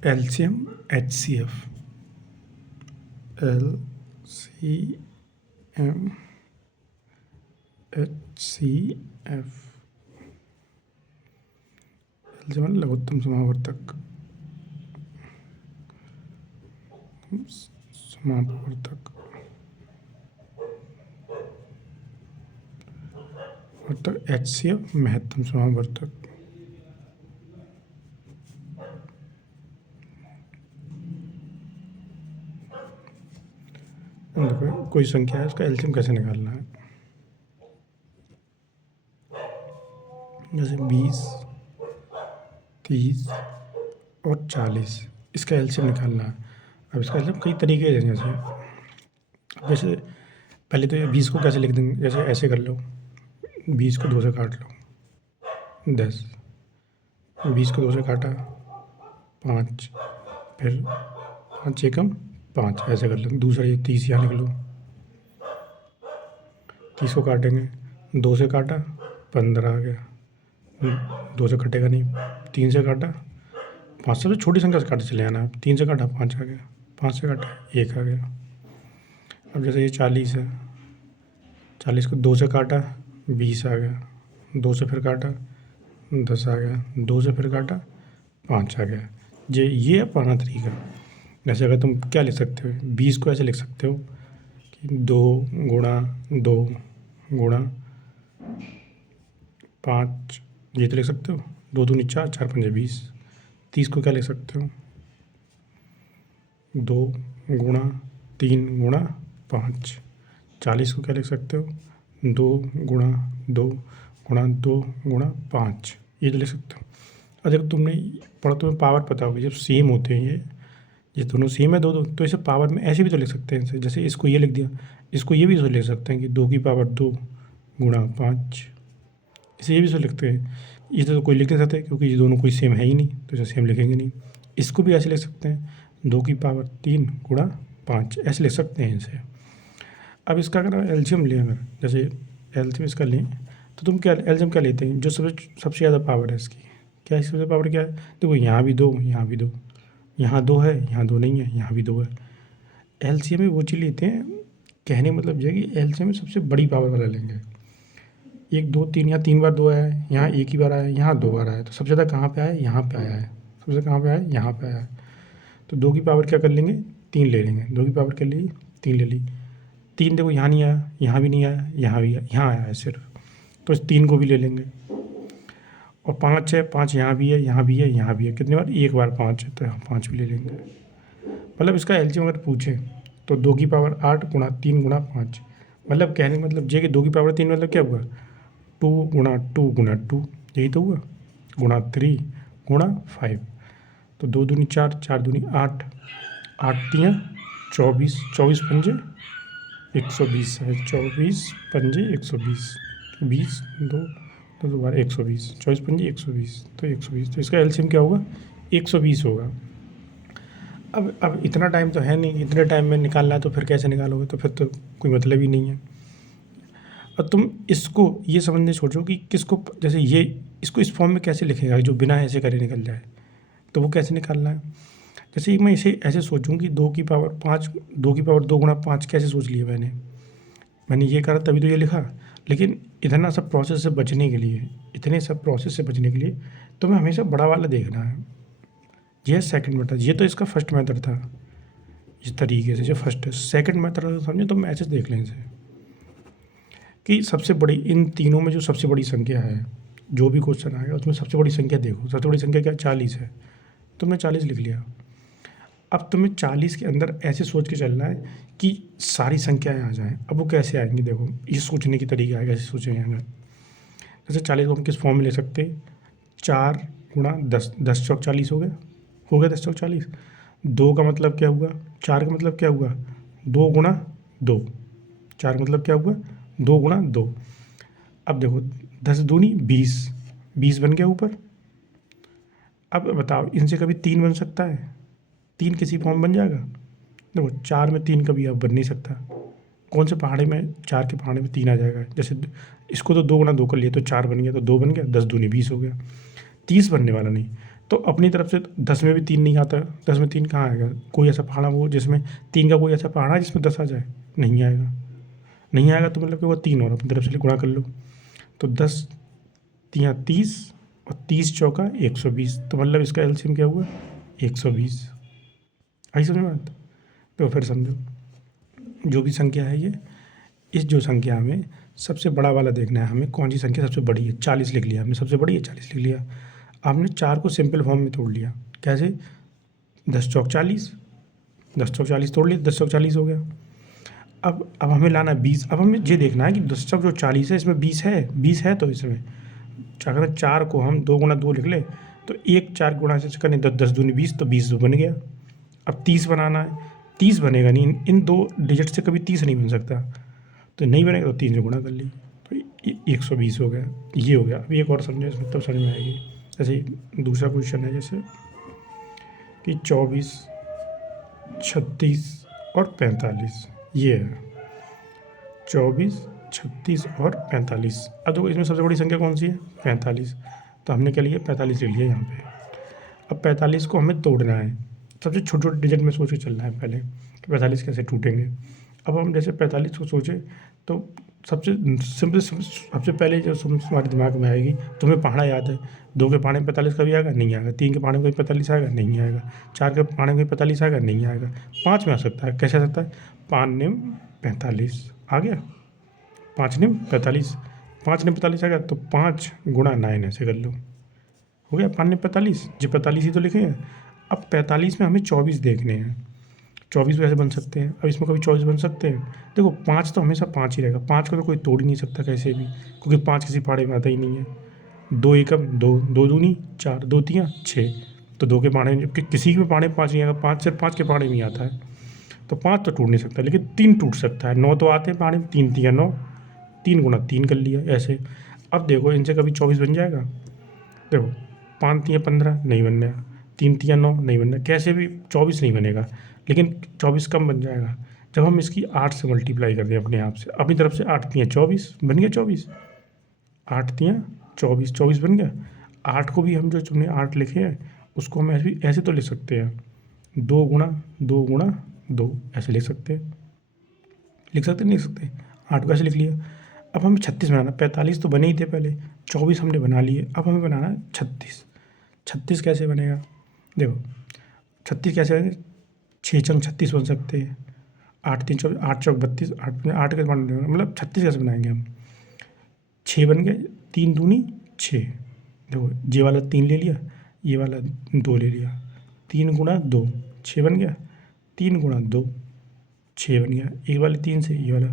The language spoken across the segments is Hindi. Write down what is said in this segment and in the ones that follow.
LCM HCF, LCM HCF, LCM लघुत्तम समावर्तक, समापवर्तक HCF महत्तम समावर्तक। देखो कोई संख्या है, उसका एलसीएम कैसे निकालना है। जैसे 20, 30 और 40, इसका एलसीएम निकालना है। अब इसका एलसीएम कई तरीके हैं। जैसे पहले तो ये 20 को कैसे लिख देंगे, जैसे ऐसे कर लो, 20 को 2 से काट लो 10, 20 को 2 से काटा 5, फिर 5 एकम 5, ऐसे कर लो। दूसरा ये 30 यहाँ लिख लो, 30 को काटेंगे, 2 से काटा 15 आ गया, 2 से कटेगा नहीं, 3 से काटा 5, सबसे छोटी संख्या से काटे चले आना। 3 से काटा 5 आ गया, 5 से काटा 1 आ गया। अब जैसे ये 40 है, 40 को 2 से काटा 20 आ गया, 2 से फिर काटा 10 आ गया, 2 से फिर काटा 5 आ गया। ये अपना तरीका। जैसे अगर तुम क्या लिख सकते हो, 20 को ऐसे लिख सकते हो कि 2 गुणा 2 गुणा 5, ये तो लिख सकते हो। 2 दूनी 4, 4 पंजे 20। 30 को क्या लिख सकते हो, 2 गुणा 3 गुणा 5। 40 को क्या लिख सकते हो, 2 गुणा 2 गुणा 2 गुणा 5, ये तो लिख सकते हो। और जब तुमने पढ़ा, तुम्हें पावर पता होगी, जब सेम होते हैं ये दोनों सेम है, दो तो इसे पावर में ऐसे भी तो लिख सकते हैं। जैसे इसको ये लिख दिया, इसको ये भी तो लिख सकते हैं कि 2 की पावर 2 गुणा 5, इसे ये भी तो लिखते हैं। ये तो कोई लिख नहीं सकते क्योंकि ये दोनों कोई सेम है ही नहीं, तो इसे सेम लिखेंगे नहीं। इसको भी ऐसे लिख सकते हैं, 2 की पावर 3 गुणा 5, ऐसे लिख सकते हैं इसे। अब इसका अगर एलसीएम लें, अगर जैसे एलसीएम इसका लें, तो तुम क्या एलसीएम क्या लेते हैं, जो सबसे ज़्यादा पावर है इसकी, क्या सबसे पावर क्या है। देखो यहाँ भी 2, यहाँ भी 2, यहाँ 2 है, यहाँ 2 नहीं है, यहाँ भी 2 है। एलसीएम में वो चीज़ लेते हैं, कहने मतलब ये है कि एलसीएम में सबसे बड़ी पावर वाला लेंगे। 1 2 3, यहाँ 3 बार 2 आया है, यहाँ 1 ही बार आया है, यहाँ 2 बार आया है, तो सबसे ज़्यादा कहाँ पे आया है, यहाँ पे आया है। सबसे कहाँ पे आया है, यहाँ पे आया है। तो 2 की पावर क्या कर लेंगे, 3 ले लेंगे। 2 की पावर कर ली, 3 ले ली। 3 देखो यहाँ नहीं आया, यहाँ भी नहीं आया, यहाँ भी यहाँ आया है सिर्फ, तो इस 3 को भी ले लेंगे। और 5 है, 5 यहाँ भी है, यहाँ भी है, यहाँ भी है। कितनी बार, 1 बार 5 है, तो यहाँ 5 भी ले लेंगे। मतलब इसका एलसीएम अगर पूछे तो 2 की पावर 8 गुणा 3 गुणा 5, मतलब कहने का मतलब ये कि 2 की पावर 3 मतलब क्या हुआ, 2 गुणा 2 गुणा 2, यही तो हुआ, गुणा 3 गुणा 5। तो 2 दूनी 4, 4 दूनी 8, 8 तियाँ 24, 24 पंजे 120 है, 24 पंजे 120, 20 2 2 बार 120, 24 पंजे 120, तो 120। तो इसका एलसीएम क्या होगा, 120 होगा। अब इतना टाइम तो है नहीं, इतने टाइम में निकालना है तो फिर कैसे निकालोगे, तो फिर तो कोई मतलब ही नहीं है। और तुम इसको ये समझने सोचो कि किसको, जैसे ये इसको इस फॉर्म में कैसे लिखेगा जो बिना ऐसे करे निकल जाए, तो वो कैसे निकालना है। जैसे मैं इसे ऐसे सोचूं कि 2 की पावर 5, 2 की पावर 2 गुणा 5 कैसे सोच लिया मैंने ये करा तभी तो ये लिखा। लेकिन इतना सब प्रोसेस से बचने के लिए, इतने सब प्रोसेस से बचने के लिए तुम्हें हमेशा बड़ा वाला देखना है। ये सेकंड मेथड, ये तो इसका फर्स्ट मेथड था इस तरीके से, जो फर्स्ट है। सेकंड मेथड समझे तो मैं ऐसे देख लें इसे कि सबसे बड़ी, इन तीनों में जो सबसे बड़ी संख्या है, जो भी क्वेश्चन आएगा उसमें सबसे बड़ी संख्या देखो। सबसे बड़ी संख्या क्या, 40 है, तुमने 40 लिख लिया। अब तुम्हें 40 के अंदर ऐसे सोच के चलना है कि सारी संख्याएं आ जाएं। अब वो कैसे आएंगी, देखो ये सोचने की तरीका है, कैसे सोचेंगे अगर। जैसे 40 को हम किस फॉर्म में ले सकते हैं, 4 गुणा 10, 10 चौक 40 हो गया 10 चौक 40। 2 का मतलब क्या हुआ, 4 का मतलब क्या हुआ, 2 गुणा 2, 4 का मतलब क्या हुआ, 2 गुणा 2। अब देखो 10 दूनी 20, 20 बन गया ऊपर। अब बताओ इनसे कभी 3 बन सकता है, 3 किसी फॉर्म बन जाएगा। देखो 4 में 3 कभी अब बन नहीं सकता। कौन से पहाड़े में, 4 के पहाड़े में 3 आ जाएगा। जैसे इसको तो 2 गुणा 2 कर लिया तो 4 बन गया, तो 2 बन गया, 10 दूनी 20 हो गया। 30 बनने वाला नहीं, तो अपनी तरफ से 10 में भी 3 नहीं आता, 10 में 3 कहाँ आएगा? कोई ऐसा पहाड़ा हो जिसमें 3 का कोई ऐसा पहाड़ा है जिसमें 10 आ जाए? नहीं आएगा। नहीं आएगा तो मतलब कि वो 3 और अपनी तरफ से गुणा कर लो। तो 10 तियाँ 30 और 30 चौका 120, तो मतलब इसका एलसीएम क्या हुआ? 120। आई समझ में बात? तो फिर समझो, जो भी संख्या है ये, इस जो संख्या में सबसे बड़ा वाला देखना है हमें, कौन सी संख्या सबसे बड़ी है। 40 लिख लिया हमने, सबसे बड़ी है 40 लिख लिया। आपने 4 को सिंपल फॉर्म में तोड़ लिया। कैसे? 10 चौक 40, 10 चौक 40 तोड़ लिया, 10 चौक 40 हो गया। अब हमें लाना है 20। अब हमें ये देखना है कि 10 चौक जो 40 है इसमें 20 है, 20 है तो इसमें अगर 4 को हम 2 गुणा 2 लिख ले तो 1 4 गुणा से करें 10 10 दूनी 20, तो 20 बन गया। अब 30 बनाना है, 30 बनेगा नहीं, इन 2 डिजिट से कभी 30 नहीं बन सकता, तो नहीं बनेगा तो 3 से गुणा कर ली, तो 120 हो गया। ये हो गया। अब एक और समझे, इसमें तब समझ में आएगी। जैसे ही दूसरा क्वेश्चन है, जैसे कि 24 36 और 45, ये है 24 36 और 45। अब देखो इसमें सबसे बड़ी संख्या कौन सी है? 45। तो हमने क्या लिया? 45 ले लिया यहाँ पे। अब 45 को हमें तोड़ना है। सबसे छोटे छोटे डिजिट में सोच के चलना है पहले कि 45 कैसे टूटेंगे। अब हम जैसे 45 को सोचे तो सबसे सिंपल, सबसे पहले जो हमारे दिमाग में आएगी, तुम्हें पहाड़ा याद है, 2 के पहाड़े में 45 कभी आएगा? नहीं आएगा। 3 के पहाड़े में कभी 45 आएगा? नहीं आएगा। 4 के पहाड़े में कभी 45 आएगा? नहीं आएगा। 5 में आ सकता है। कैसे आ सकता है? 5 निम 45 आ गया। 5 निम 45, 5 निम 45 आ गया, तो 5 गुणा 9 ऐसे कर लो, हो गया 5 निम 45। जो 45 ही तो लिखे हैं। अब 45 में हमें 24 देखने हैं। 24 भी ऐसे बन सकते हैं। अब इसमें कभी 24 बन सकते हैं? देखो 5 तो हमेशा 5 ही रहेगा, 5 को तो कोई तोड़ ही नहीं सकता कैसे भी, क्योंकि 5 किसी पहाड़े में आता ही नहीं है। 2 एकम 2, 2 दूनी 4, 2 तियाँ 6, तो 2 के पहाड़े में किसी के पहाड़े में 5 नहीं आएगा, 5 सिर्फ 5 के पहाड़े में ही आता है। तो 5 तो टूट नहीं सकता, लेकिन 3 टूट सकता है। 9 तो आते हैं पहाड़े में, 3 तियाँ 9, 3 गुणा 3 कर लिया ऐसे। अब देखो इनसे कभी 24 बन जाएगा? देखो 5 तियाँ 15 नहीं बन रहा, 3 तियाँ 9 नहीं बन रहा, कैसे भी 24 नहीं बनेगा। लेकिन 24 कम बन जाएगा जब हम इसकी 8 से मल्टीप्लाई कर दें अपने आप से, अपनी तरफ से। 8 तियाँ 24 बन गया, 24 8 तियाँ 24, 24 बन गया। 8 को भी हम जो तुमने 8 लिखे हैं उसको हम ऐसे तो लिख सकते हैं, 2 गुणा 2 गुणा 2 ऐसे लिख सकते हैं। लिख सकते नहीं लिख सकते? 8 को ऐसे लिख लिया। अब हमें 36 बनाना। 45 तो बने ही थे पहले, 24 हमने बना लिए, अब हमें बनाना है 36। 36 कैसे बनेगा? देखो 36 कैसे बनेगा? 6 चंग 36 बन सकते हैं। 8 3 24, 8 चौक 32, 8 कैसे बन, मतलब 36 कैसे बनाएंगे हम? 6 बन गए, 3 दूनी 6। देखो ये वाला 3 ले लिया, ये वाला 2 ले लिया, 3 गुणा 2 6 बन गया, 3 गुणा 2 6 बन गया। ये वाले 3 से ये वाला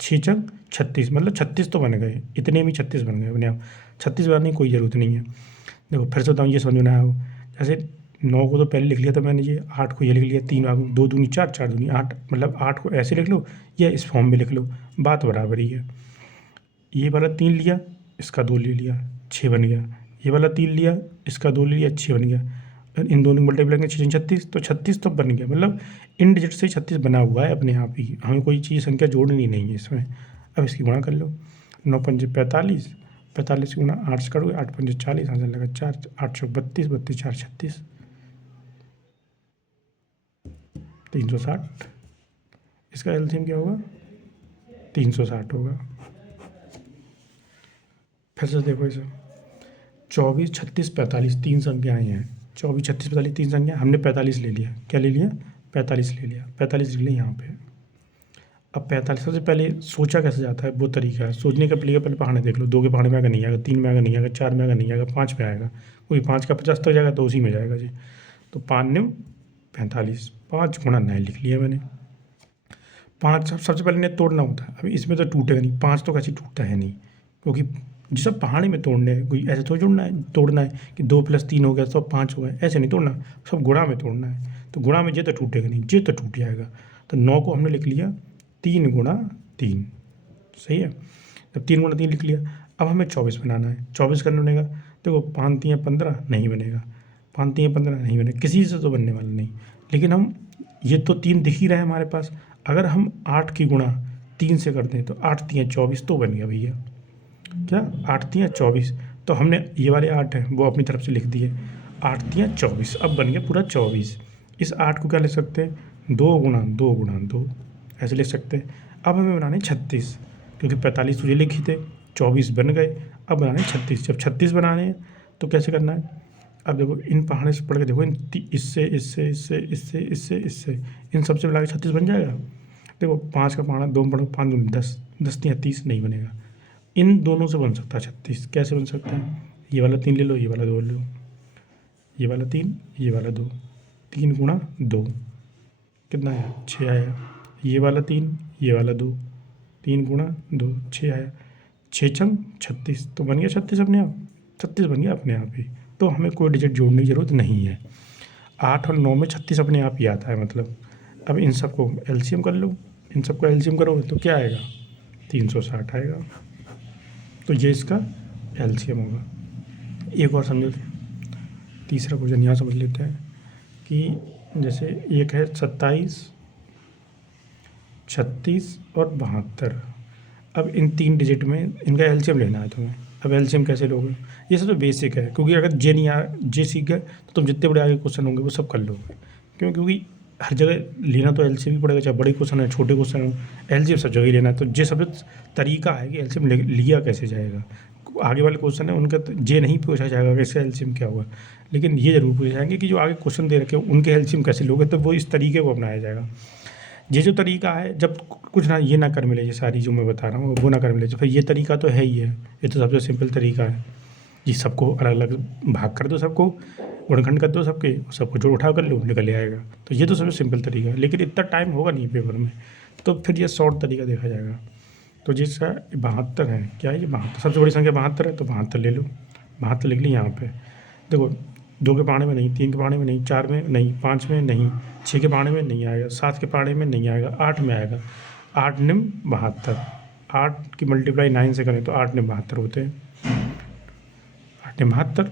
6 चंग 36, मतलब 36 तो बन गए, इतने में 36 बन गए अपने आप। 36 बनाने की कोई ज़रूरत नहीं है। देखो फिर से बताऊँ, ये समझ में आया हो? जैसे 9 को तो पहले लिख लिया था मैंने, ये 8 को ये लिख लिया, 3 आगे 2 दूनी 4, 4 दूनी 8, मतलब 8 को ऐसे लिख लो या इस फॉर्म में लिख लो, बात बराबर ही है। ये वाला 3 लिया, इसका 2 ले लिया, 6 बन गया। ये वाला 3 लिया, इसका 2 ले लिया, 6 बन गया। और इन दोनों मल्टीप्लाई करेंगे 6 36, तो 36 तो बन गया, मतलब इन डिजिट से 36 बना हुआ है अपने आप ही, हमें कोई चीज़ संख्या जोड़नी नहीं है इसमें। अब इसकी गुणा कर लो, 9 पंजे 45, 45 गुणा 8 से करोगे, 8 पंजे 40, आंसर लगा 4, 8 चौक 32, 32 4 36, 360। इसका एलसीएम क्या होगा? 360 होगा। फिर से देखो इसे, 24 36 45 तीन संख्याएँ हैं। 24 36 45 तीन संख्या, हमने 45 ले लिया। क्या ले लिया? 45 ले लिया। 45 लिख लिया यहाँ पे। अब 45 सबसे पहले सोचा कैसे जाता है वो तरीका है सोचने का। पहले पहाड़े देख लो, 2 के पहाड़े में आएगा नहीं आएगा, 3 में आएगा नहीं आएगा, 4 में आएगा नहीं आएगा, 5 में आएगा, कोई 5 का 50 तक जाएगा तो उसी में जाएगा जी। तो 5 निम 45, 5 गुणा 9 लिख लिया मैंने। 5 सबसे पहले ने तोड़ना होता है। अभी इसमें तो टूटेगा नहीं, 5 तो कैसे टूटता है नहीं, क्योंकि जिस सब पहाड़ी में तोड़ने हैं, कोई ऐसे थोड़ी तोड़ना है कि 2 + 3 हो गया तो 5 हो गया, ऐसे नहीं तोड़ना, सब गुणा में तोड़ना है। तो गुणा में ये तो टूटेगा नहीं, ये तो टूट जाएगा। तो 9 को हमने लिख लिया 3 गुणा 3, सही है। जब 3 गुणा 3 लिख लिया, अब हमें 24 बनाना है। 24 करना बनेगा, देखो 5 तियाँ 15 नहीं बनेगा, 5 तियाँ 15 नहीं बनेगा, किसी से तो बनने वाला नहीं। लेकिन हम ये तो 3 दिख ही रहे हैं हमारे पास, अगर हम 8 की गुणा 3 से कर दें तो 8 तियाँ 24 तो बन गया भैया। क्या? 8 तियाँ 24, तो हमने ये वाले 8 हैं वो अपनी तरफ से लिख दिए। 8 तियाँ 24, अब बन गया पूरा 24। इस 8 को क्या लिख सकते हैं, 2 गुणा 2 गुणा 2 ऐसे लिख सकते हैं। अब हमें बनाने 36, क्योंकि 45 तुझे लिखे थे, 24 बन गए, अब बनाने 36। जब 36 बनाने हैं तो कैसे करना है, अब देखो इन पहाड़े से पढ़ के देखो, इससे इससे इससे इससे इससे इससे इन सबसे मिला के 36 बन जाएगा। देखो 5 का पहाड़ा 2 में पढ़ो, 5 दूनी 10, 10 तियाँ 30 नहीं बनेगा। इन दोनों से बन सकता है 36। कैसे बन सकता है, ये वाला 3 ले लो, ये वाला 2 ले लो, ये वाला 3, ये वाला 2, 3 गुणा 2 कितना आया, 6 आया। ये वाला 3, ये वाला 2, 3 गुणा 2 6 आया। 6 छंग 36, तो बन गया 36 अपने आप, 36 बन गया अपने आप ही। तो हमें कोई डिजिट जोड़ने की ज़रूरत नहीं है। 8 और 9 में 36 अपने आप ही आता है मतलब। अब इन सबको एलसीएम कर लो, इन सबको एलसीएम करोगे तो क्या आएगा, 360 आएगा। तो ये इसका एलसीएम होगा। एक और समझो, तीसरा क्वेश्चन यहाँ समझ लेते हैं कि जैसे एक है 27, 36 और 72। अब इन 3 डिजिट में इनका एलसीएम लेना है तुम्हें। अब एलसीएम कैसे लोगे, ये सब तो बेसिक है, क्योंकि अगर जे नहीं आ जे सीख गए तो तुम जितने बड़े आगे क्वेश्चन होंगे वो सब कर लोगे। क्योंकि हर जगह लेना तो एलसीएम ही पड़ेगा, चाहे बड़े क्वेश्चन है छोटे क्वेश्चन हो, एलसीएम सब जगह ही लेना है। तो जे सब तरीका है कि एलसीएम लिया कैसे जाएगा। आगे वाले क्वेश्चन है उनका जे नहीं पूछा जाएगा कैसे एलसीएम क्या हुआ, लेकिन ये ज़रूर पूछे जाएंगे कि जो आगे क्वेश्चन दे रखे उनके एलसीएम कैसे लोगे, तो वो इस तरीके को अपनाया जाएगा। ये जो तरीका है, जब कुछ ना ये ना कर मिले, ये सारी जो मैं बता रहा हूँ वो ना कर मिले, तो फिर ये तरीका तो है ही है, ये तो सबसे सिंपल तरीका है। ये सबको अलग अलग भाग कर दो, सबको गुणनखंड कर दो, सबको जोड़ उठा कर लो, निकल आएगा। तो ये तो सबसे सिंपल तरीका है, लेकिन इतना टाइम होगा नहीं पेपर में, तो फिर ये शॉर्ट तरीका देखा जाएगा। तो जिसका 72 है, क्या है ये 72, सबसे बड़ी संख्या 72 है, तो 72 ले लो। 72 लिख ली यहाँ पे। देखो 2 के पहाड़े में नहीं, 3 के पहाड़े में नहीं, 4 में नहीं, 5 में नहीं, 6 के पहाड़े में नहीं आएगा, 7 के पहाड़े में नहीं आएगा, 8 में आएगा। 8 निम 72, 8 की मल्टीप्लाई 9 से करें तो 8 निम 72 होते हैं। 8 निम 72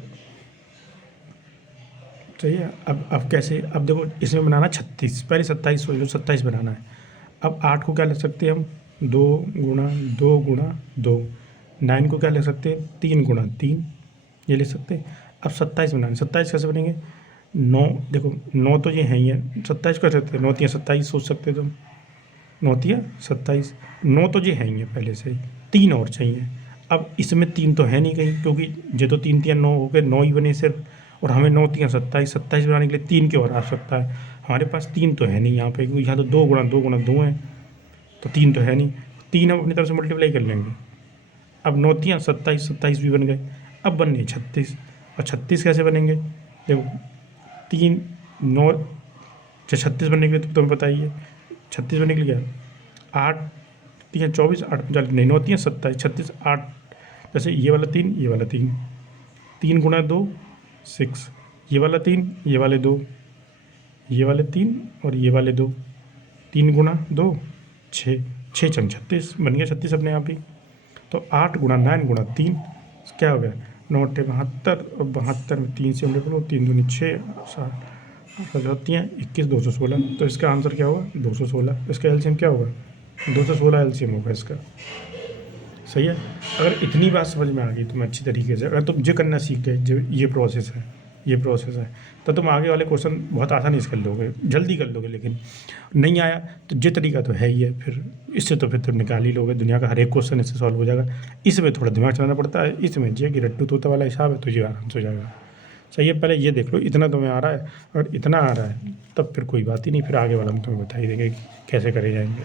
सही है। अब कैसे, अब देखो इसमें बनाना 36, पहले 27 सोच लो, 27 बनाना है। अब 8 को क्या लिख सकते हैं हम, 2 गुणा 2 गुणा 2। 9 को क्या लिख सकते हैं, 3 गुणा 3, ये लिख सकते हैं। अब 27 बनाना, 27 कैसे बनेंगे, 9, देखो 9 तो ये है ही है, 27 कर सकते हैं, 9 तियाँ 27 सोच सकते हो तुम, 9 तियाँ 27, 9 तो ये है ही है पहले से ही, 3 और चाहिए। अब इसमें 3 तो है नहीं कहीं, क्योंकि ये तो 3 तियाँ 9 हो गए, 9 ही बने सिर्फ, और हमें 9 तियाँ 27, 27 बनाने के लिए 3 की और आवश्यकता है। हमारे पास 3 तो है नहीं यहाँ पे, क्योंकि यहाँ तो 2 गुणा 2 गुणा 2 है, तो 3 तो है नहीं। 3 हम अपनी तरफ से मल्टीप्लाई कर लेंगे। अब 9 तियाँ 27, 27 भी बन गए। अब बन गए 36, और 36 कैसे बनेंगे, देखो 3 9 36 बनने के लिए तो तुम्हें बताइए, 36 बनने के लिए क्या, 8 तियाँ 24, 8 40 नहीं, 9 तियाँ 27, 36 8, जैसे ये वाला 3, ये वाला 3, 3 गुणा 2 6, ये वाला 3, ये वाले 2, ये वाले 3 और ये वाले 2, 3 गुणा 2 6, 6 छंग 36 बन गया 36 अपने आप ही। तो 8 गुणा 9 गुणा 3 क्या हो गया, 9 टे 72, और 72 में 3 से हम लोग 3 दूनी 6, 7 हैं 21, 216। तो इसका आंसर क्या होगा, 216। इसका एलसीएम क्या होगा, 216 एलसीएम होगा इसका। सही है। अगर इतनी बात समझ में आ गई तुम्हें अच्छी तरीके से, अगर तुम जो करना सीख गए, जो ये प्रोसेस है, तो तुम आगे वाले क्वेश्चन बहुत आसानी से कर लोगे, जल्दी कर लोगे। लेकिन नहीं आया तो ये तरीका तो है ही है, फिर इससे तो फिर तुम निकाल ही लोगे, दुनिया का हर एक क्वेश्चन इससे सॉल्व हो जाएगा। इसमें थोड़ा दिमाग चलाना पड़ता है, इसमें जे कि रट्टू तोता वाला हिसाब है, तो ये आराम से हो जाएगा। सही है, पहले ये देख लो इतना तुम्हें आ रहा है, अगर इतना आ रहा है तब फिर कोई बात ही नहीं, फिर आगे वाला हम तुम्हें बता ही देंगे कैसे करे जाएंगे।